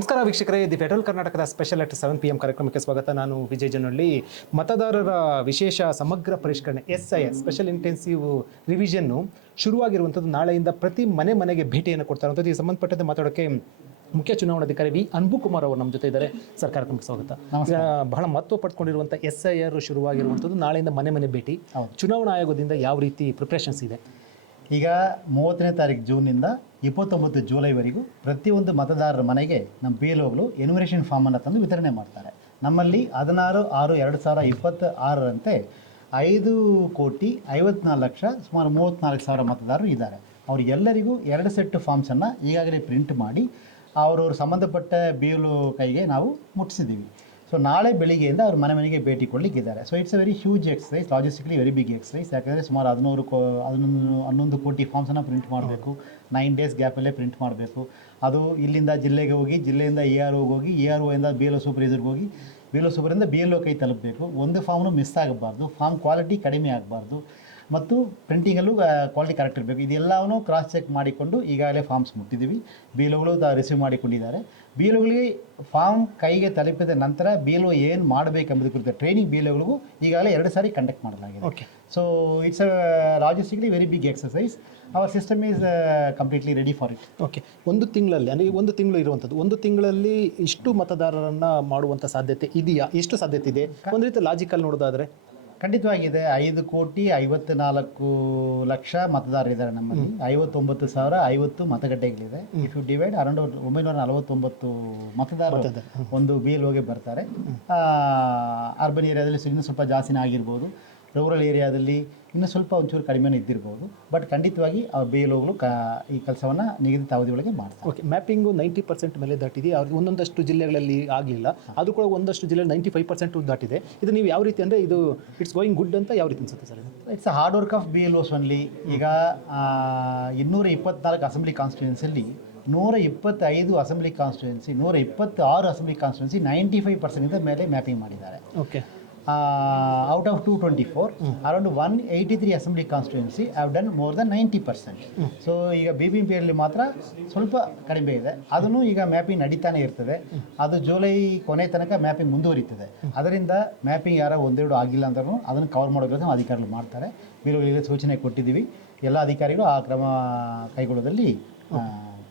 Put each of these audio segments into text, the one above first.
ನಮಸ್ಕಾರ ವೀಕ್ಷಕರೇ, the federal ಕರ್ನಾಟಕದ ಸ್ಪೆಷಲ್ ಅಟ್ 7 PM ಕಾರ್ಯಕ್ರಮಕ್ಕೆ ಸ್ವಾಗತ. ನಾನು ವಿಜಯ್ ಜನಹಳ್ಳಿ. ಮತದಾರರ ವಿಶೇಷ ಸಮಗ್ರ ಪರಿಷ್ಕರಣೆ SIR ಸ್ಪೆಷಲ್ ಇಂಟೆನ್ಸಿವ್ ರಿವಿಷನ್ನು ಶುರುವಾಗಿರುವಂಥದ್ದು. ನಾಳೆಯಿಂದ ಪ್ರತಿ ಮನೆಗೆ ಭೇಟಿಯನ್ನು ಕೊಡ್ತಾರಂಥದ್ದು. ಈ ಸಂಬಂಧಪಟ್ಟಂತೆ ಮಾತಾಡೋಕ್ಕೆ ಮುಖ್ಯ ಚುನಾವಣಾಧಿಕಾರಿ ವಿ ಅನ್ಬುಕುಮಾರ್ ಅವರು ನಮ್ಮ ಜೊತೆ ಇದ್ದಾರೆ. ಸರ್, ಕಾರ್ಯಕ್ರಮಕ್ಕೆ ಸ್ವಾಗತ. ಬಹಳ ಮಹತ್ವ ಪಡ್ಕೊಂಡಿರುವಂಥ SIR ಶುರುವಾಗಿರುವಂಥದ್ದು. ನಾಳೆಯಿಂದ ಮನೆ ಭೇಟಿ. ಚುನಾವಣಾ ಆಯೋಗದಿಂದ ಯಾವ ರೀತಿ ಪ್ರಿಪ್ರೇಷನ್ಸ್ ಇದೆ? ಈಗ 30ನೇ ತಾರೀಕು ಜೂನಿಂದ 29 ಜುಲೈವರೆಗೂ ಪ್ರತಿಯೊಂದು ಮತದಾರರ ಮನೆಗೆ ನಮ್ಮ BLOಗಳು ಎನ್ಯುಮರೇಷನ್ ಫಾರ್ಮನ್ನು ತಂದು ವಿತರಣೆ ಮಾಡ್ತಾರೆ. ನಮ್ಮಲ್ಲಿ 16/6/2026ರಂತೆ 5,54,00,000 ಸುಮಾರು 34,000 ಮತದಾರರು ಇದ್ದಾರೆ. ಅವರಿಗೆಲ್ಲರಿಗೂ 2 ಸೆಟ್ ಫಾರ್ಮ್ಸನ್ನು ಈಗಾಗಲೇ ಪ್ರಿಂಟ್ ಮಾಡಿ ಅವರವ್ರ ಸಂಬಂಧಪಟ್ಟ BLO ಕೈಗೆ ನಾವು ಮುಟ್ಟಿಸಿದ್ದೀವಿ. ಸೊ ನಾಳೆ ಬೆಳಿಗ್ಗೆಯಿಂದ ಅವ್ರ ಮನೆಗೆ ಭೇಟಿ ಕೊಡಲಿಕ್ಕಿದ್ದಾರೆ. So it's a very huge exercise, logistically very big exercise. ಯಾಕಂದರೆ ಸುಮಾರು 11 ಕೋಟಿ ಫಾರ್ಮ್ಸನ್ನು ಪ್ರಿಂಟ್ ಮಾಡಬೇಕು. 9 ಡೇಸ್ ಗ್ಯಾಪಲ್ಲೇ ಪ್ರಿಂಟ್ ಮಾಡಬೇಕು. ಅದು ಇಲ್ಲಿಂದ ಜಿಲ್ಲೆಗೆ ಹೋಗಿ, ಜಿಲ್ಲೆಯಿಂದ EROಗೆ ಹೋಗಿ, EROಯಿಂದ BLO ಸೂಪರ್ವೈಸರ್ಗೆ ಹೋಗಿ, BLO ಸೂಪರಿಂದ BLO ಕೈ ತಲುಪಬೇಕು. ಒಂದು ಫಾರ್ಮ್ನು ಮಿಸ್ ಆಗಬಾರ್ದು, ಫಾರ್ಮ್ ಕ್ವಾಲಿಟಿ ಕಡಿಮೆ ಆಗಬಾರ್ದು, ಮತ್ತು ಪ್ರಿಂಟಿಂಗಲ್ಲೂ ಕ್ವಾಲಿಟಿ ಕರೆಕ್ಟ್ ಇರಬೇಕು. ಇದೆಲ್ಲವೂ ಕ್ರಾಸ್ ಚೆಕ್ ಮಾಡಿಕೊಂಡು ಈಗಾಗಲೇ ಫಾರ್ಮ್ಸ್ ಮುಟ್ಟಿದ್ದೀವಿ. BLOಗಳು ರಿಸೀವ್ ಮಾಡಿಕೊಂಡಿದ್ದಾರೆ. BLOಗಳಿಗೆ ಫಾರ್ಮ್ ಕೈಗೆ ತಲುಪಿದ ನಂತರ BLO ಏನು ಮಾಡಬೇಕೆಂಬುದು ಕುರಿತು ಟ್ರೈನಿಂಗ್ BLOಗಳಿಗೂ ಈಗಾಗಲೇ 2 ಸಾರಿ ಕಂಡಕ್ಟ್ ಮಾಡಲಾಗಿದೆ. So it's a logistically very big exercise. Our system is completely ready for it. Okay, ಒಂದು ತಿಂಗಳಲ್ಲಿ, ಅಂದರೆ ಒಂದು ತಿಂಗಳು ಇರುವಂಥದ್ದು, ಒಂದು ತಿಂಗಳಲ್ಲಿ ಇಷ್ಟು ಮತದಾರರನ್ನು ಮಾಡುವಂಥ ಸಾಧ್ಯತೆ ಇದೆಯಾ? ಎಷ್ಟು ಸಾಧ್ಯತೆ ಇದೆ? ಒಂದು ರೀತಿ ಲಾಜಿಕಲ್ ನೋಡೋದಾದರೆ ಖಂಡಿತವಾಗಿದೆ. 5,54,00,000 ಮತದಾರರಿದ್ದಾರೆ ನಮ್ಮಲ್ಲಿ. 59,050 ಮತಗಟ್ಟೆಗಳಿದೆ. ಇಫ್ ಯು ಡಿವೈಡ್ ಅರೌಂಡ್ 949 ಮತದಾರರು ಒಂದು BLOಗೆ ಬರ್ತಾರೆ. ಅರ್ಬನ್ ಏರಿಯಾದಲ್ಲಿ ಇನ್ನೂ ಸ್ವಲ್ಪ ಜಾಸ್ತಿನೇ ಆಗಿರ್ಬೋದು, ರೂರಲ್ ಏರಿಯಾದಲ್ಲಿ ಇನ್ನೂ ಸ್ವಲ್ಪ ಒಂಚೂರು ಕಡಿಮೆನೇ ಇದ್ದಿರ್ಬೋದು. ಬಟ್ ಖಂಡಿತವಾಗಿ ಅವ್ರ BLOಗಳು ಈ ಕೆಲಸವನ್ನು ನಿಗದಿತ ಅವಧಿಯೊಳಗೆ ಮಾಡ್ತಾರೆ. ಓಕೆ, ಮ್ಯಾಪಿಂಗು 90% ಮೇಲೆ ದಾಟಿದೆ. ಅವ್ರಿಗೆ ಒಂದೊಂದಷ್ಟು ಜಿಲ್ಲೆಗಳಲ್ಲಿ ಆಗಲಿಲ್ಲ, ಅದು ಕೂಡ ಒಂದಷ್ಟು ಜಿಲ್ಲೆಯಲ್ಲಿ 95% ದಾಟಿದೆ. ಇದು ನೀವು ಯಾವ ರೀತಿ, ಅಂದರೆ ಇದು ಇಟ್ಸ್ ಗೋಯಿಂಗ್ ಗುಡ್ ಅಂತ ಯಾವ ರೀತಿ ಅನ್ಸುತ್ತೆ sir? It's a hard work of BLOs only. ಈಗ 224 ಅಸೆಂಬ್ಲಿ ಕಾನ್ಸ್ಟಿಟ್ಯೂನ್ಸಿಯಲ್ಲಿ 125 ಅಸೆಂಬ್ಲಿ ಕಾನ್ಸ್ಟಿಟ್ಯೂನ್ಸಿ, 126 ಅಸೆಂಬ್ಲಿ ಕಾನ್ಸ್ಟಿಟ್ಯೂನ್ಸಿ 95% ಮೇಲೆ ಮ್ಯಾಪಿಂಗ್ ಮಾಡಿದ್ದಾರೆ. Okay, out of 224, around 183 assembly constituency have done more than 90%. So ಈಗ BBMPಯಲ್ಲಿ ಮಾತ್ರ ಸ್ವಲ್ಪ ಕಡಿಮೆ ಇದೆ. ಅದನ್ನು ಈಗ ಮ್ಯಾಪಿಂಗ್ ನಡೀತಾನೆ ಇರ್ತದೆ. ಅದು ಜುಲೈ ಕೊನೆ ತನಕ ಮ್ಯಾಪಿಂಗ್ ಮುಂದುವರಿತದೆ. ಅದರಿಂದ ಮ್ಯಾಪಿಂಗ್ ಯಾರೋ ಒಂದೆರಡು ಆಗಿಲ್ಲ ಅಂದ್ರೂ ಅದನ್ನು ಕವರ್ ಮಾಡೋ ಕೆಲಸ ಅಧಿಕಾರಿಗಳು ಮಾಡ್ತಾರೆ. BLOಗಳಿಗೆ ಸೂಚನೆ ಕೊಟ್ಟಿದ್ದೀವಿ. ಎಲ್ಲ ಅಧಿಕಾರಿಗಳು ಆ ಕ್ರಮ ಕೈಗೊಳ್ಳೋದಲ್ಲಿ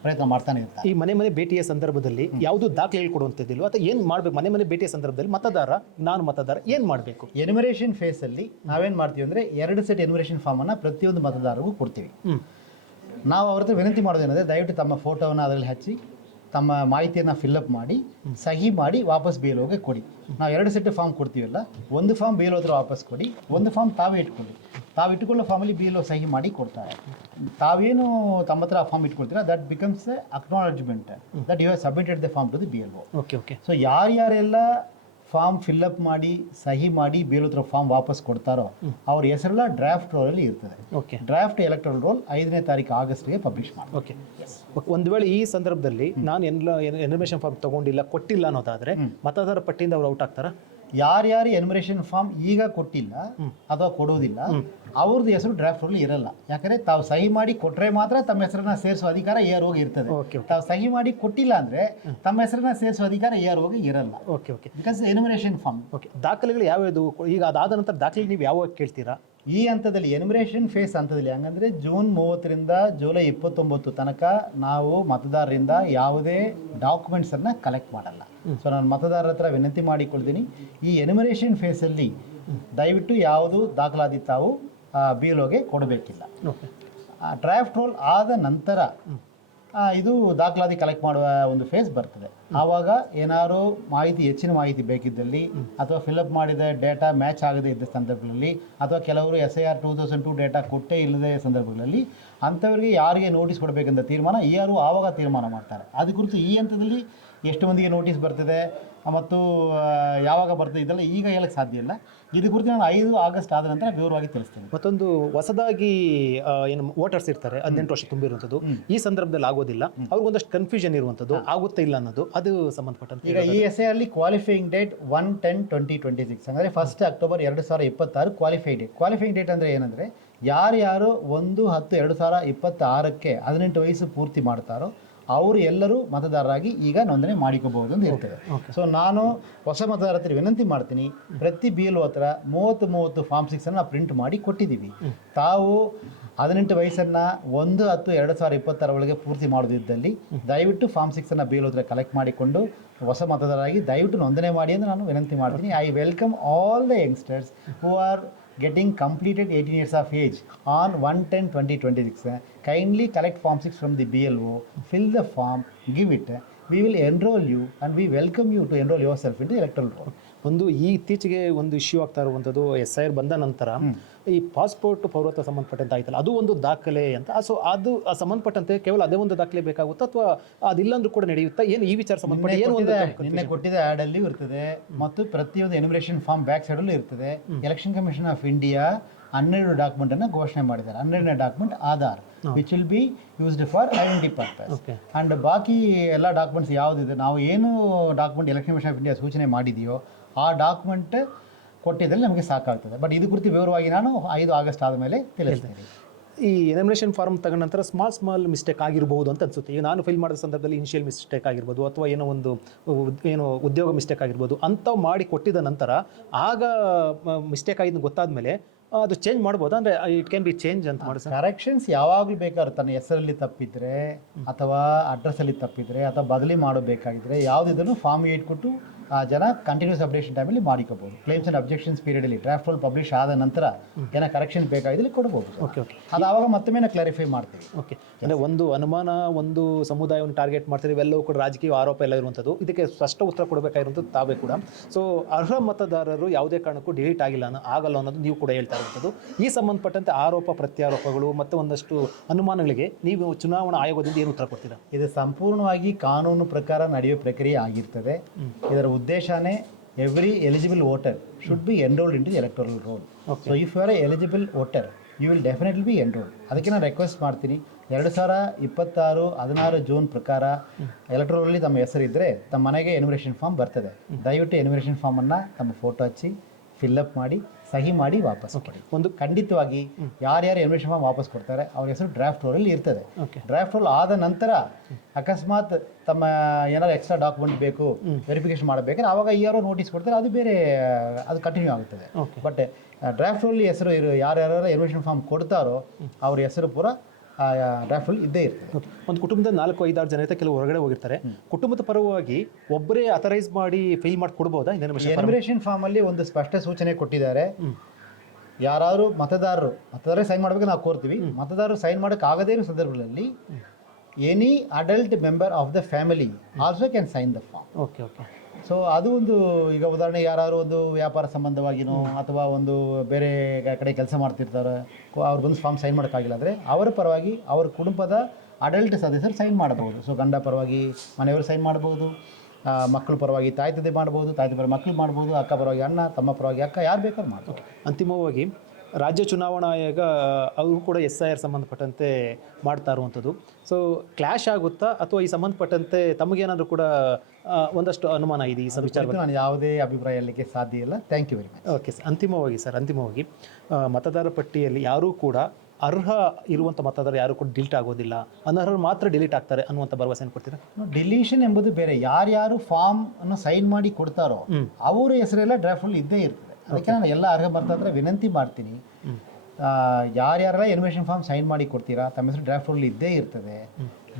ಪ್ರಯತ್ನ ಮಾಡ್ತಾನೆ ಇರ್ತಾರೆ. ಈ ಮನೆ ಭೇಟಿಯ ಸಂದರ್ಭದಲ್ಲಿ ಯಾವುದು ದಾಖಲೆಗಳು ಕೊಡುವಂಥದ್ದಿಲ್ಲ, ಅಥವಾ ಏನು ಮಾಡಬೇಕು? ಮನೆ ಭೇಟಿಯ ಸಂದರ್ಭದಲ್ಲಿ ನಾನು ಮತದಾರ ಏನು ಮಾಡಬೇಕು? ಎನ್ಯುಮರೇಷನ್ ಫೇಸಲ್ಲಿ ನಾವೇನು ಮಾಡ್ತೀವಿ ಅಂದರೆ 2 ಸೆಟ್ ಎನ್ಯುಮರೇಷನ್ ಫಾರ್ಮನ್ನು ಪ್ರತಿಯೊಂದು ಮತದಾರರಿಗೂ ಕೊಡ್ತೀವಿ. ನಾವು ಅವ್ರ ಹತ್ರ ವಿನಂತಿ ಮಾಡೋದೇನೆಂದರೆ, ದಯವಿಟ್ಟು ತಮ್ಮ ಫೋಟೋವನ್ನು ಅದರಲ್ಲಿ ಹಚ್ಚಿ ತಮ್ಮ ಮಾಹಿತಿಯನ್ನು ಫಿಲ್ಲಪ್ ಮಾಡಿ ಸಹಿ ಮಾಡಿ ವಾಪಸ್ BLOಗೆ ಕೊಡಿ. ನಾವು 2 ಸೆಟ್ ಫಾರ್ಮ್ ಕೊಡ್ತೀವಲ್ಲ, ಒಂದು ಫಾರ್ಮ್ BLO ಹತ್ರ ವಾಪಸ್ ಕೊಡಿ, ಒಂದು ಫಾರ್ಮ್ ತಾವೇ ಇಟ್ಕೊಳ್ಳಿ. ತಾವು ಇಟ್ಕೊಳ್ಳೋ ಫಾರ್ಮಲ್ಲಿ BLO ಸಹಿ ಮಾಡಿ ಕೊಡ್ತಾರೆ. ತಾವೇನು ತಮ್ಮ ಹತ್ರ ಫಾರ್ಮ್ ಇಟ್ಕೊಳ್ತೀರಾ, that becomes a acknowledgement that you have submitted the form to the BLO. Okay. So ಯಾರ್ಯಾರೆಲ್ಲ ಫಾರ್ಮ್ ಫಿಲ್ಲಪ್ ಮಾಡಿ ಸಹಿ ಮಾಡಿ BLO ಹತ್ರ ಫಾರ್ಮ್ ವಾಪಸ್ ಕೊಡ್ತಾರೋ ಅವ್ರ ಹೆಸರೆಲ್ಲ ಡ್ರಾಫ್ಟ್ ರೋಲಲ್ಲಿ ಇರ್ತದೆ. ಡ್ರಾಫ್ಟ್ ಎಲೆಕ್ಟ್ರಲ್ ರೋಲ್ 5ನೇ ತಾರೀಕು ಆಗಸ್ಟ್ಗೆ ಪಬ್ಲಿಷ್ ಮಾಡಿ. ಓಕೆ, ಒಂದು ವೇಳೆ ಈ ಸಂದರ್ಭದಲ್ಲಿ ನಾನು ಎನ್ಯುಮರೇಷನ್ ಫಾರ್ಮ್ ತಗೊಂಡಿಲ್ಲ, ಕೊಟ್ಟಿಲ್ಲ ಅನ್ನೋದಾದರೆ ಮತದಾರ ಪಟ್ಟಿಯಿಂದ ಅವ್ರು ಔಟ್ ಆಗ್ತಾರಾ? ಯಾರ್ಯಾರು ಎನ್ಯುಮರೇಷನ್ ಫಾರ್ಮ್ ಈಗ ಕೊಟ್ಟಿಲ್ಲ ಅಥವಾ ಕೊಡೋದಿಲ್ಲ ಅವ್ರದ್ದು ಹೆಸರು ಡ್ರಾಫ್ಟ್ ರೋಲ್ ಇರಲ್ಲ. ಯಾಕಂದರೆ ತಾವು ಸಹಿ ಮಾಡಿ ಕೊಟ್ಟರೆ ಮಾತ್ರ ತಮ್ಮ ಹೆಸರನ್ನ ಸೇರಿಸುವ ಅಧಿಕಾರ EROಗೆ ಇರ್ತದೆ. ತಾವು ಸಹಿ ಮಾಡಿ ಕೊಟ್ಟಿಲ್ಲ ಅಂದರೆ ತಮ್ಮ ಹೆಸರನ್ನ ಸೇರಿಸುವ ಅಧಿಕಾರ EROಗೆ ಇರಲ್ಲ. Okay, because enumeration form. Okay, ದಾಖಲೆಗಳು ಯಾವ್ಯಾವುದು? ಈಗ ಅದಾದ ನಂತರ ದಾಖಲೆ ನೀವು ಯಾವಾಗ ಕೇಳ್ತೀರಾ? ಈ ಹಂತದಲ್ಲಿ ಎನ್ಯುಮರೇಷನ್ ಫೇಸ್ ಹಂತದಲ್ಲಿ ಹಂಗಂದರೆ ಜೂನ್ 30ರಿಂದ ಜುಲೈ 29 ತನಕ ನಾವು ಮತದಾರರಿಂದ ಯಾವುದೇ ಡಾಕ್ಯುಮೆಂಟ್ಸನ್ನು ಕಲೆಕ್ಟ್ ಮಾಡಲ್ಲ. ಸೊ ನಾನು ಮತದಾರರ ಹತ್ರ ವಿನಂತಿ ಮಾಡಿಕೊಳ್ತೀನಿ, ಈ ಎನ್ಯುಮರೇಷನ್ ಫೇಸಲ್ಲಿ ದಯವಿಟ್ಟು ಯಾವುದು ದಾಖಲಾತಿ ತಾವು BLOಗೆ ಕೊಡಬೇಕಿಲ್ಲ. ಡ್ರಾಫ್ಟ್ ರೋಲ್ ಆದ ನಂತರ ಇದು ದಾಖಲಾತಿ ಕಲೆಕ್ಟ್ ಮಾಡುವ ಒಂದು ಫೇಸ್ ಬರ್ತದೆ. ಆವಾಗ ಏನಾದ್ರು ಹೆಚ್ಚಿನ ಮಾಹಿತಿ ಬೇಕಿದ್ದಲ್ಲಿ, ಅಥವಾ ಫಿಲಪ್ ಮಾಡಿದ ಡೇಟಾ ಮ್ಯಾಚ್ ಆಗದೇ ಇದ್ದ ಸಂದರ್ಭಗಳಲ್ಲಿ, ಅಥವಾ ಕೆಲವರು SIR 2002 ಡೇಟಾ ಕೊಟ್ಟೇ ಇಲ್ಲದೆ ಸಂದರ್ಭಗಳಲ್ಲಿ ಅಂಥವರಿಗೆ ಯಾರಿಗೆ ನೋಟಿಸ್ ಕೊಡಬೇಕಂತ ತೀರ್ಮಾನ ERO ಆವಾಗ ತೀರ್ಮಾನ ಮಾಡ್ತಾರೆ. ಅದು ಕುರಿತು ಈ ಹಂತದಲ್ಲಿ ಎಷ್ಟು ಮಂದಿಗೆ ನೋಟಿಸ್ ಬರ್ತದೆ ಮತ್ತು ಯಾವಾಗ ಬರ್ತದೆ ಇದೆಲ್ಲ ಈಗ ಹೇಳಕ್ಕೆ ಸಾಧ್ಯ ಇಲ್ಲ. ಇದು ಕುರಿತು ನಾನು 5 ಆಗಸ್ಟ್ ಆದ ನಂತರ ವಿವರವಾಗಿ ತಿಳಿಸ್ತೇನೆ. ಮತ್ತೊಂದು ಹೊಸದಾಗಿ ಏನು ವೋಟರ್ಸ್ ಇರ್ತಾರೆ, 18 ವರ್ಷ ತುಂಬಿರುವಂಥದ್ದು, ಈ ಸಂದರ್ಭದಲ್ಲಿ ಆಗೋದಿಲ್ಲ, ಅವ್ರಿಗೊಂದಷ್ಟು ಕನ್ಫ್ಯೂಷನ್ ಇರುವಂಥದ್ದು, ಆಗುತ್ತೆ ಇಲ್ಲ ಅನ್ನೋದು, ಅದು ಸಂಬಂಧಪಟ್ಟಂತೆ ಈಗ ಈ SIR ಕ್ವಾಲಿಫೈಯಿಂಗ್ ಡೇಟ್ 1/10/2026 ಅಂದರೆ 1 ಅಕ್ಟೋಬರ್ 2026 ಕ್ವಾಲಿಫೈಯಿಂಗ್ ಡೇಟ್ ಅಂದರೆ ಏನಂದರೆ, ಯಾರ್ಯಾರು 1/10/2026ಕ್ಕೆ 18 ವಯಸ್ಸು ಪೂರ್ತಿ ಮಾಡ್ತಾರೋ ಅವರು ಎಲ್ಲರೂ ಮತದಾರರಾಗಿ ಈಗ ನೋಂದಣಿ ಮಾಡಿಕೋಬಹುದು ಅಂತ ಇರ್ತದೆ. ಸೊ ನಾನು ಹೊಸ ಮತದಾರರ ಹತ್ರ ವಿನಂತಿ ಮಾಡ್ತೀನಿ, ಪ್ರತಿ BLO ಹತ್ರ 30 ಫಾರ್ಮ್ 6 ಅನ್ನು ಪ್ರಿಂಟ್ ಮಾಡಿ ಕೊಟ್ಟಿದ್ದೀವಿ. ತಾವು 18 ವಯಸ್ಸನ್ನು 1/10/2026 ಒಳಗೆ ಪೂರ್ತಿ ಮಾಡೋದಿದ್ದಲ್ಲಿ ದಯವಿಟ್ಟು ಫಾರ್ಮ್ 6 ಅನ್ನು BLO ಹತ್ರ ಕಲೆಕ್ಟ್ ಮಾಡಿಕೊಂಡು ಹೊಸ ಮತದಾರರಾಗಿ ದಯವಿಟ್ಟು ನೋಂದಣಿ ಮಾಡಿ ಅಂತ ನಾನು ವಿನಂತಿ ಮಾಡ್ತೀನಿ. I welcome all the youngsters who are getting completed 18 years of age on 1/10/2026. Kindly collect form 6 from the BLO, fill the form, give it. We will enroll you and we welcome you to enroll yourself into the electoral roll. ಒಂದು ಇತ್ತೀಚೆಗೆ ಒಂದು issue ಆಗ್ತಾ ಇರುವಂಥದ್ದು SIR ಬಂದ ನಂತರ ಈ passport ಪೌರತ್ವ ಸಂಬಂಧಪಟ್ಟಂತೆ ಆಯ್ತಲ್ಲ, ಅದು ಒಂದು ದಾಖಲೆ ಅಂತ. ಸೊ ಅದು ಸಂಬಂಧಪಟ್ಟಂತೆ ಕೇವಲ ಅದೇ ಒಂದು ದಾಖಲೆ ಬೇಕಾಗುತ್ತಾ ಅಥವಾ ಅದಿಲ್ಲಾಂದ್ರೂ ಕೂಡ ನಡೆಯುತ್ತಾ? ಏನು ಈ ವಿಚಾರ ಸಂಬಂಧಪಟ್ಟ ಏನು ಒಂದು ನಿನ್ನೆ ಕೊಟ್ಟಿದ್ದ ಆ್ಯಡ್ ಅಲ್ಲಿ ಇರ್ತದೆ ಮತ್ತು ಪ್ರತಿಯೊಂದು ಎನ್ಯುಮರೇಷನ್ ಫಾರ್ಮ್ ಬ್ಯಾಕ್ ಸೈಡ್ ಅಲ್ಲೂ ಇರ್ತದೆ. Election commission of India 12 document ಅನ್ನು ಘೋಷಣೆ ಮಾಡಿದ್ದಾರೆ. 12ನೇ document Aadhaar which will be used for identity purpose. And ಬಾಕಿ ಎಲ್ಲ ಡಾಕ್ಯುಮೆಂಟ್ಸ್ ಯಾವುದಿದೆ, ನಾವು ಏನು document election commission of India ಸೂಚನೆ ಮಾಡಿದೆಯೋ ಆ ಡಾಕ್ಯುಮೆಂಟ್ ಕೊಟ್ಟಿದ್ದಲ್ಲಿ ನಮಗೆ ಸಾಕಾಗ್ತದೆ. ಬಟ್ ಇದು ಕುರಿತು ವಿವರವಾಗಿ ನಾನು 5 ಆಗಸ್ಟ್ ಆದಮೇಲೆ ತಿಳಿಸ್ತೇನೆ. ಈ ಎನಿಮಿನೇಷನ್ ಫಾರ್ಮ್ ತಗೊಂಡ ನಂತರ ಸ್ಮಾಲ್ ಮಿಸ್ಟೇಕ್ ಆಗಿರಬಹುದು ಅಂತ ಅನ್ಸುತ್ತೆ. ಈಗ ನಾನು ಫಿಲ್ ಮಾಡಿದ ಸಂದರ್ಭದಲ್ಲಿ ಇನಿಷಿಯಲ್ ಮಿಸ್ಟೇಕ್ ಆಗಿರ್ಬೋದು ಅಥವಾ ಏನೋ ಉದ್ಯೋಗ ಮಿಸ್ಟೇಕ್ ಆಗಿರ್ಬೋದು ಅಂಥವು ಮಾಡಿ ಕೊಟ್ಟಿದ ನಂತರ ಆಗ ಮಿಸ್ಟೇಕ್ ಆಗಿದ್ದು ಗೊತ್ತಾದ ಮೇಲೆ ಅದು ಚೇಂಜ್ ಮಾಡ್ಬೋದು. ಅಂದರೆ ಇಟ್ ಕ್ಯಾನ್ ಬಿ ಚೇಂಜ್ ಅಂತ ಮಾಡಿ ಕರೆಕ್ಷನ್ಸ್ ಯಾವಾಗಲೂ ಬೇಕಾದ್ರೆ ತನ್ನ ಹೆಸರಲ್ಲಿ ತಪ್ಪಿದ್ರೆ ಅಥವಾ ಅಡ್ರೆಸ್ಸಲ್ಲಿ ತಪ್ಪಿದ್ರೆ ಅಥವಾ ಬದಲಿ ಮಾಡಬೇಕಾಗಿದ್ರೆ ಯಾವುದಿದ್ರೂ ಫಾರ್ಮ್ 8 ಕೊಟ್ಟು ಆ ಜನ ಕಂಟಿನ್ಯೂಸ್ ಅಪ್ಡೇಷನ್ ಟೈಮಲ್ಲಿ ಮಾಡಿಕೋಬಹುದು. ಕ್ಲೇಮ್ಸ್ ಆ್ಯಂಡ್ ಅಬ್ಜೆಕ್ಷನ್ಸ್ ಪೀರಿಯಡಲ್ಲಿ ಡ್ರಾಫ್ಟ್ ರೋಲ್ ಪಬ್ಲಿಷ್ ಆದ ನಂತರ ಜನ ಕರೆಕ್ಷನ್ ಬೇಕಾಗಿದ್ದಲ್ಲಿ ಕೊಡ್ಬೋದು. ಓಕೆ ಅದು ಆವಾಗ ಮತ್ತೊಮ್ಮೆ ಕ್ಲಾರಿಫೈ ಮಾಡ್ತೀವಿ. ಓಕೆ, ಅಂದರೆ ಒಂದು ಅನುಮಾನ, ಒಂದು ಸಮುದಾಯವನ್ನು ಟಾರ್ಗೆಟ್ ಮಾಡ್ತೀವಿ, ಇವೆಲ್ಲವೂ ಕೂಡ ರಾಜಕೀಯ ಆರೋಪ ಎಲ್ಲ ಇರುವಂಥದ್ದು. ಇದಕ್ಕೆ ಸ್ಪಷ್ಟ ಉತ್ತರ ಕೊಡಬೇಕಾಗಿರುವಂಥದ್ದು ತಾವೇ ಕೂಡ. ಸೊ ಅರ್ಹ ಮತದಾರರು ಯಾವುದೇ ಕಾರಣಕ್ಕೂ ಡಿಲೀಟ್ ಆಗಲ್ಲ ಅನ್ನೋದು ನೀವು ಕೂಡ ಹೇಳ್ತಾ ಇರುವಂಥದ್ದು. ಈ ಸಂಬಂಧಪಟ್ಟಂತೆ ಆರೋಪ ಪ್ರತ್ಯಾರೋಪಗಳು ಮತ್ತು ಒಂದಷ್ಟು ಅನುಮಾನಗಳಿಗೆ ನೀವು ಚುನಾವಣಾ ಆಯೋಗದಿಂದ ಏನು ಉತ್ತರ ಕೊಡ್ತೀರಾ? ಇದು ಸಂಪೂರ್ಣವಾಗಿ ಕಾನೂನು ಪ್ರಕಾರ ನಡೆಯುವ ಪ್ರಕ್ರಿಯೆ ಆಗಿರ್ತದೆ. ಇದರ ಉದ್ದೇಶನೇ every eligible voter should be enrolled in the electoral roll. So if you are a eligible voter you will definitely be enrolled. ಅದಕ್ಕೆ ನಾನು ರಿಕ್ವೆಸ್ಟ್ ಮಾಡ್ತೀನಿ, 2026 16 ಜೂನ್ ಪ್ರಕಾರ ಎಲೆಕ್ಟೋರಲ್ಲಿ ತಮ್ಮ ಹೆಸರಿದ್ದರೆ ತಮ್ಮ ಮನೆಗೆ ಎನ್ಯುಮರೇಷನ್ ಫಾರ್ಮ್ ಬರ್ತದೆ. ದಯವಿಟ್ಟು ಎನ್ಯುಮರೇಷನ್ ಫಾರ್ಮನ್ನು ತಮ್ಮ ಫೋಟೋ ಹಚ್ಚಿ ಫಿಲ್ಅಪ್ ಮಾಡಿ ಸಹಿ ಮಾಡಿ ವಾಪಸ್ ಕೊಡಿ. ಒಂದು ಖಂಡಿತವಾಗಿ ಯಾರ್ಯಾರು ಎನ್ಯುಮರೇಷನ್ ಫಾರ್ಮ್ ವಾಪಸ್ ಕೊಡ್ತಾರೆ ಅವ್ರ ಹೆಸರು ಡ್ರಾಫ್ಟ್ ರೋಲಲ್ಲಿ ಇರ್ತದೆ. ಡ್ರಾಫ್ಟ್ ರೋಲ್ ಆದ ನಂತರ ಅಕಸ್ಮಾತ್ ತಮ್ಮ ಏನಾದ್ರು ಎಕ್ಸ್ಟ್ರಾ ಡಾಕ್ಯುಮೆಂಟ್ ಬೇಕು ವೆರಿಫಿಕೇಶನ್ ಮಾಡಬೇಕಾದ್ರೆ ಆವಾಗ ಯಾರೋ ನೋಟಿಸ್ ಕೊಡ್ತಾರೆ, ಅದು ಬೇರೆ, ಅದು ಕಂಟಿನ್ಯೂ ಆಗುತ್ತದೆ. ಬಟ್ ಡ್ರಾಫ್ಟ್ ರೋಲ್ ಹೆಸರು ಯಾರ್ಯಾರು ಎನ್ಯುಮರೇಷನ್ ಫಾರ್ಮ್ ಕೊಡ್ತಾರೋ ಅವ್ರ ಹೆಸರು ಪೂರ ಡ್ರಾಫ್ಟ್ ಇದ್ದೇ ಇರ್ತದೆ. ಒಂದು ಕುಟುಂಬದ 4-5-6 ಜನ ಇರ್ತಾರೆ, ಕೆಲವು ಹೊರಗಡೆ ಹೋಗಿರ್ತಾರೆ. ಕುಟುಂಬದ ಪರವಾಗಿ ಒಬ್ಬರೇ ಅಥರೈಸ್ ಮಾಡಿ ಫಿಲ್ ಮಾಡಿ ಕೊಡ್ಬೋದಾ? ಎನ್ಯುಮರೇಷನ್ ಫಾರ್ಮ್ ಅಲ್ಲಿ ಒಂದು ಸ್ಪಷ್ಟ ಸೂಚನೆ ಕೊಟ್ಟಿದ್ದಾರೆ. ಯಾರಾದರೂ ಮತದಾರರೇ ಸೈನ್ ಮಾಡಬೇಕು ನಾವು ಕೋರ್ತೀವಿ. ಮತದಾರರು ಸೈನ್ ಮಾಡೋಕೆ ಆಗದೇ ಇರೋ ಸಂದರ್ಭಗಳಲ್ಲಿ any adult member of the family also can sign the form. Okay okay. So ಅದು ಒಂದು, ಈಗ ಉದಾಹರಣೆ ಯಾರು ಒಂದು ವ್ಯಾಪಾರ ಸಂಬಂಧವಾಗಿನೋ ಅಥವಾ ಒಂದು ಬೇರೆ ಕಡೆ ಕೆಲಸ ಮಾಡ್ತಿರ್ತಾರೆ, ಅವ್ರು ಬಂದು ಫಾರ್ಮ್ ಸೈನ್ ಮಾಡೋಕ್ಕಾಗಿಲ್ಲ ಅಂದರೆ ಅವರ ಪರವಾಗಿ ಅವರ ಕುಟುಂಬದ ಅಡಲ್ಟ್ ಸದಸ್ಯರು ಸೈನ್ ಮಾಡಬಹುದು. ಸೊ ಗಂಡ ಪರವಾಗಿ ಮನೆಯವರು ಸೈನ್ ಮಾಡಬಹುದು, ಮಕ್ಕಳ ಪರವಾಗಿ ತಾಯಿ ತಂದೆ ಮಾಡ್ಬೋದು, ತಾಯಿ ತಂದೆ ಮಕ್ಕಳು ಮಾಡ್ಬೋದು, ಅಕ್ಕ ಪರವಾಗಿ ಅಣ್ಣ, ತಮ್ಮ ಪರವಾಗಿ ಅಕ್ಕ, ಯಾರು ಬೇಕಾದ್ರೂ ಮಾಡ್ಬೋದು. ಅಂತಿಮವಾಗಿ ರಾಜ್ಯ ಚುನಾವಣಾ ಆಯೋಗ ಅವರು ಕೂಡ SIR ಸಂಬಂಧಪಟ್ಟಂತೆ ಮಾಡ್ತಾ ಇರುವಂಥದ್ದು. ಸೊ ಕ್ಲಾಶ್ ಆಗುತ್ತಾ ಅಥವಾ ಈ ಸಂಬಂಧಪಟ್ಟಂತೆ ತಮಗೇನಾದರೂ ಕೂಡ ಒಂದಷ್ಟು ಅನುಮಾನ ಇದೆ ಈ ವಿಚಾರ? ನಾನು ಯಾವುದೇ ಅಭಿಪ್ರಾಯ ಹೇಳಲಿಕ್ಕೆ ಸಾಧ್ಯ ಇಲ್ಲ. Thank you very much. Okay sir, ಅಂತಿಮವಾಗಿ ಮತದಾರರ ಪಟ್ಟಿಯಲ್ಲಿ ಯಾರೂ ಕೂಡ ಅರ್ಹ ಇರುವಂಥ ಮತದಾರರು ಯಾರು ಕೂಡ ಡಿಲೀಟ್ ಆಗೋದಿಲ್ಲ, ಅನರ್ಹರು ಮಾತ್ರ ಡಿಲೀಟ್ ಆಗ್ತಾರೆ ಅನ್ನುವಂಥ ಭರವಸೆಯನ್ನು ಕೊಡ್ತೀರಾ? ಡಿಲೀಷನ್ ಎಂಬುದು ಬೇರೆ. ಯಾರ್ಯಾರು ಫಾರ್ಮ್ ಅನ್ನು ಸೈನ್ ಮಾಡಿ ಕೊಡ್ತಾರೋ ಅವರ ಹೆಸರೆಲ್ಲ ಡ್ರಾಫ್ಟಲ್ಲಿ ಇದ್ದೇ ಇರ್ತದೆ. ಅದಕ್ಕೆ ನಾನು ಎಲ್ಲ ಅರ್ಹ ಮತದಾರರ ವಿನಂತಿ ಮಾಡ್ತೀನಿ, ಯಾರ್ಯಾರೆಲ್ಲ ಎನ್ಯುಮರೇಷನ್ ಫಾರ್ಮ್ ಸೈನ್ ಮಾಡಿ ಕೊಡ್ತೀರಾ ತಮ್ಮ ಹೆಸರು ಡ್ರಾಫ್ಟಲ್ಲಿ ಇದ್ದೇ ಇರ್ತದೆ.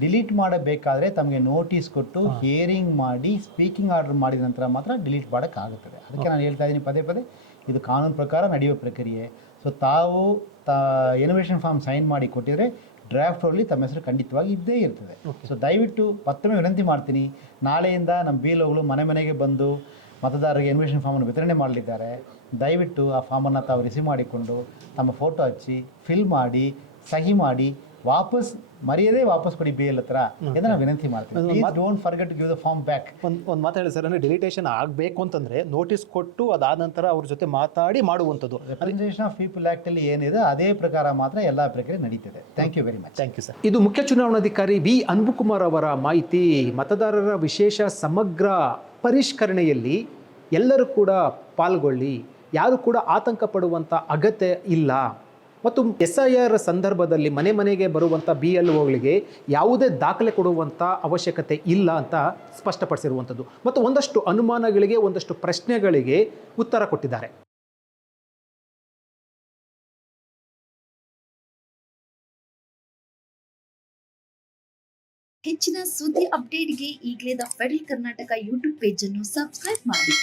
ಡಿಲೀಟ್ ಮಾಡಬೇಕಾದ್ರೆ ತಮಗೆ ನೋಟಿಸ್ ಕೊಟ್ಟು ಹಿಯರಿಂಗ್ ಮಾಡಿ ಸ್ಪೀಕಿಂಗ್ ಆರ್ಡರ್ ಮಾಡಿದ ನಂತರ ಮಾತ್ರ ಡಿಲೀಟ್ ಮಾಡೋಕ್ಕಾಗುತ್ತದೆ. ಅದಕ್ಕೆ ನಾನು ಹೇಳ್ತಾ ಇದ್ದೀನಿ ಪದೇ ಇದು ಕಾನೂನು ಪ್ರಕಾರ ನಡೆಯುವ ಪ್ರಕ್ರಿಯೆ. ಸೊ ತಾವು ಎನ್ಯುಮರೇಷನ್ ಫಾರ್ಮ್ ಸೈನ್ ಮಾಡಿ ಕೊಟ್ಟಿದ್ರೆ ಡ್ರಾಫ್ಟ್ ರೋಲಲ್ಲಿ ತಮ್ಮ ಹೆಸರು ಖಂಡಿತವಾಗಿ ಇದ್ದೇ ಇರ್ತದೆ. ಸೊ ದಯವಿಟ್ಟು ಮತ್ತೊಮ್ಮೆ ವಿನಂತಿ ಮಾಡ್ತೀನಿ, ನಾಳೆಯಿಂದ ನಮ್ಮ BLOಗಳು ಮನೆಗೆ ಬಂದು ಮತದಾರರಿಗೆ ಎನ್ಯುಮರೇಷನ್ ಫಾರ್ಮನ್ನು ವಿತರಣೆ ಮಾಡಲಿದ್ದಾರೆ. ದಯವಿಟ್ಟು ಆ ಫಾರ್ಮನ್ನು ತಾವು ರಿಸೀವ್ ಮಾಡಿಕೊಂಡು ತಮ್ಮ ಫೋಟೋ ಹಚ್ಚಿ ಫಿಲ್ ಮಾಡಿ ಸಹಿ ಮಾಡಿ ಮರೆಯದೇ ವಾಪಸ್ ಕೊಡಿ BL ಹತ್ರ ಎಂದು ನಾನು ವಿನಂತಿ ಮಾಡ್ತೀನಿ. Please don't forget to give the form back. ಒಂದು ಮಾತು ಹೇಳಿ ಸರ್, ಅಂದರೆ ಡಿಲಿಟೇಷನ್ ಆಗಬೇಕು ಅಂತಂದರೆ ನೋಟಿಸ್ ಕೊಟ್ಟು ಅದಾದ ನಂತರ ಅವ್ರ ಜೊತೆ ಮಾತಾಡಿ ಮಾಡುವಂಥದ್ದು. ರೆಪ್ರೆಸೆಂಟೇಷನ್ ಆಫ್ ಪೀಪಲ್ ಆ್ಯಕ್ಟಲ್ಲಿ ಏನಿದೆ ಅದೇ ಪ್ರಕಾರ ಮಾತ್ರ ಎಲ್ಲ ಪ್ರಕ್ರಿಯೆ ನಡೀತದೆ. Thank you very much. Thank you sir. ಇದು ಮುಖ್ಯ ಚುನಾವಣಾಧಿಕಾರಿ ವಿ ಅನ್ಬುಕುಮಾರ್ ಅವರ ಮಾಹಿತಿ. ಮತದಾರರ ವಿಶೇಷ ಸಮಗ್ರ ಪರಿಷ್ಕರಣೆಯಲ್ಲಿ ಎಲ್ಲರೂ ಕೂಡ ಪಾಲ್ಗೊಳ್ಳಿ, ಯಾರು ಕೂಡ ಆತಂಕ ಪಡುವಂಥ ಅಗತ್ಯ ಇಲ್ಲ. ಮತ್ತು SIR ಸಂದರ್ಭದಲ್ಲಿ ಮನೆ ಮನೆಗೆ ಬರುವಂಥ BLOಗಳಿಗೆ ಯಾವುದೇ ದಾಖಲೆ ಕೊಡುವಂಥ ಅವಶ್ಯಕತೆ ಇಲ್ಲ ಅಂತ ಸ್ಪಷ್ಟಪಡಿಸಿರುವಂಥದ್ದು ಮತ್ತು ಒಂದಷ್ಟು ಅನುಮಾನಗಳಿಗೆ ಒಂದಷ್ಟು ಪ್ರಶ್ನೆಗಳಿಗೆ ಉತ್ತರ ಕೊಟ್ಟಿದ್ದಾರೆ. ಹೆಚ್ಚಿನ ಸುದ್ದಿ ಅಪ್ಡೇಟ್ಗೆ ಈಗಲೇ the federal Karnataka YouTube page ಅನ್ನು ಸಬ್ಸ್ಕ್ರೈಬ್ ಮಾಡಿ.